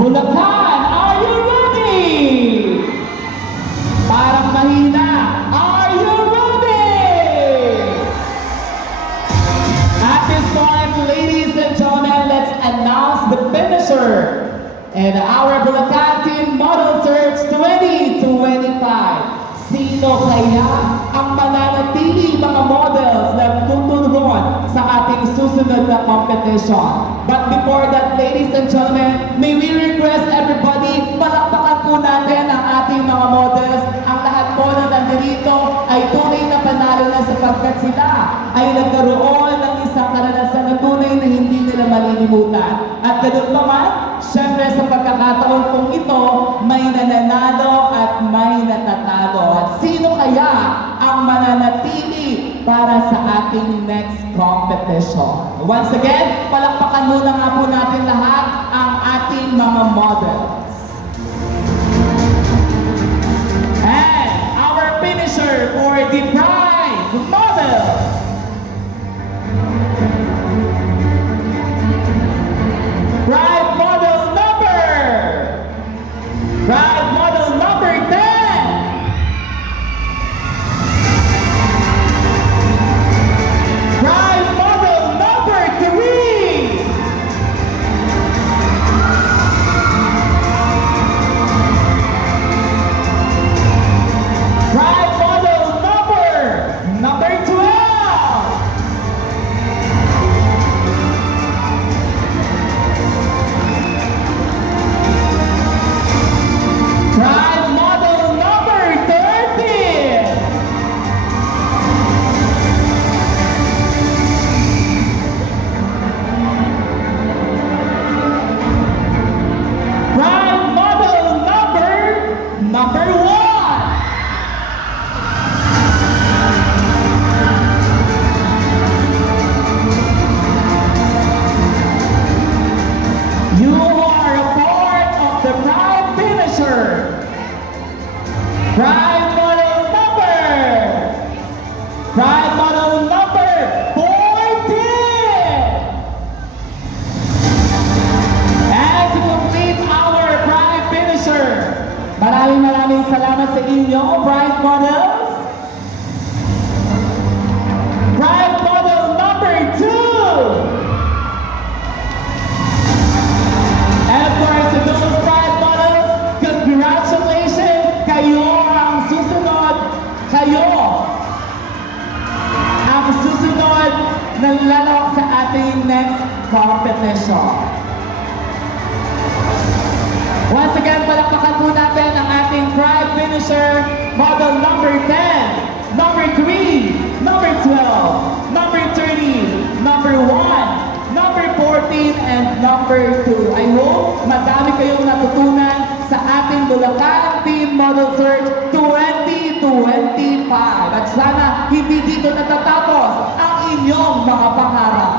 Bulacan, are you ready? Parang mahina. Are you ready? At this point, ladies and gentlemen, let's announce the finisher. And our Bulacan Team Model Search 2025. Sino kaya ang mananatili mga models na tutulungan sa ating susunod na competition? But before that, ladies and gentlemen, may we request everybody, palakpakan po natin ang ating mga models. Ang lahat po na nandito ay tunay na panalo na sapagkat sila ay nagkaroon ng isang karanasan na tunay na hindi nila malilimutan. At ganun pa man, syempre sa pagkakataon pong ito, may nananalo at may natatalo. At sino kaya ang mananatili para sa ating next competition? Once again, palakpakan muna nga po natin lahat ang ating mga models. And our finisher for the prize models. Pride model number 10. Pride model number 3. Pride model number 12. Pride model number 13. Pride model number 1. You are a part of the Pride finisher. Pride model number 14. And to complete our Pride finisher, maraming salamat sa inyo, Pride models. Pride model number 2. And of course, to those Pride models, congratulations! Kayo ang susunod na lalak sa ating next competition. Once again, palakpakan po natin ang ating Pride finisher, model number 10, number 3, number 12, number 13, number 1, number 14, and number 2. I hope madami kayong natutunan sa ating Bulacan Team Model Search 2025. At sana hindi dito natatapos ang inyong mga pangarap.